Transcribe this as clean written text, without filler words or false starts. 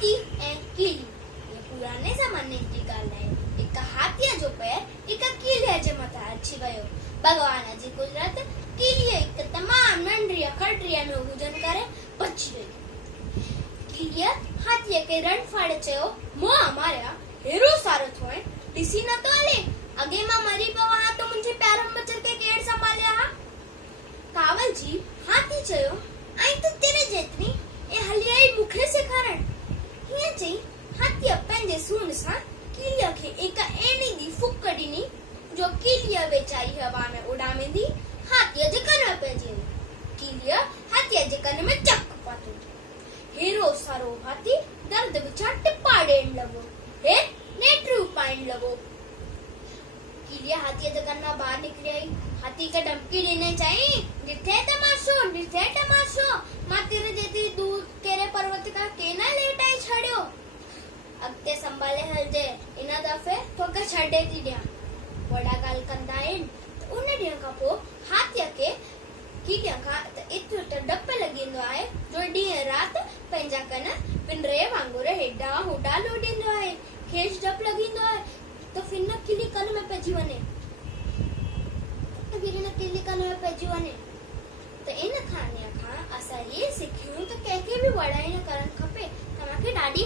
हाथी ऐं कीली। ये पुराने ज़माने जी ॻाल्हि आहे। हिक हाथीअ जो पैर हिक कीलीअ जे मथां अची वियो। भॻवान जी कुदरत कीलीअ हिक तमामु नंढड़ी खटरीअ में हुजण करे बची वई। कीलीअ हाथीअ खे रण फाड़े चयो, मां मारिया हेरो सारो थियो आहे, ॾिसी नथो हले, अॻे मां मरी पियो आहियां त मुंहिंजे प्यारनि बचनि खे केरु संभालिया हा? कावल जी हाथी चयो, आई त तेरे जेतिरी ऐं हली आई मूंखे सेखारण। हीअं चई हाथीअ पंहिंजे सूंड सां कीलीअ खे हिक अहिड़ी दी फुक ॾिनी जो कीलीअ वेचारी हवा में उॾामींदी हाथीअ जे कन में पइजी वई। कीलीअ हाथीअ जे कन में चक पातो। हेरो सारो हाथी दर्द विछा टिपा ॾियण लॻो, हे नेठरू पाइण लॻो। कीलीअ हाथीअ जे कन मां ॿाहिरि निकिरी आई। हाथी खे धमकी ॾिने चई, ॾिठे तमाशो, मां तेरे जेतिरी दूर कहिड़े पर्वत खां के न लेटाए छॾियो। अॻिते संभाले हलजे, इन दफ़े तोखे छॾे थी ॾियां। वॾा ॻाल्हि कंदा आहिनि त उन ॾींहं खां पोइ हाथीअ खे कीलीअ खां एतिरो त डपु लॻंदो आहे जो ॾींहं राति पंहिंजा कन पिंजरे वांगुरु हेॾां होॾां लोॾींदो आहे। खेसि डपु लॻंदो आहे त फिर न कीली कन में पइजी वञे, त इन कहाणीअ खां असां इहे सिखियूं त कंहिंखे बि वॾाई न करणु खपे। तव्हांखे ॾाढी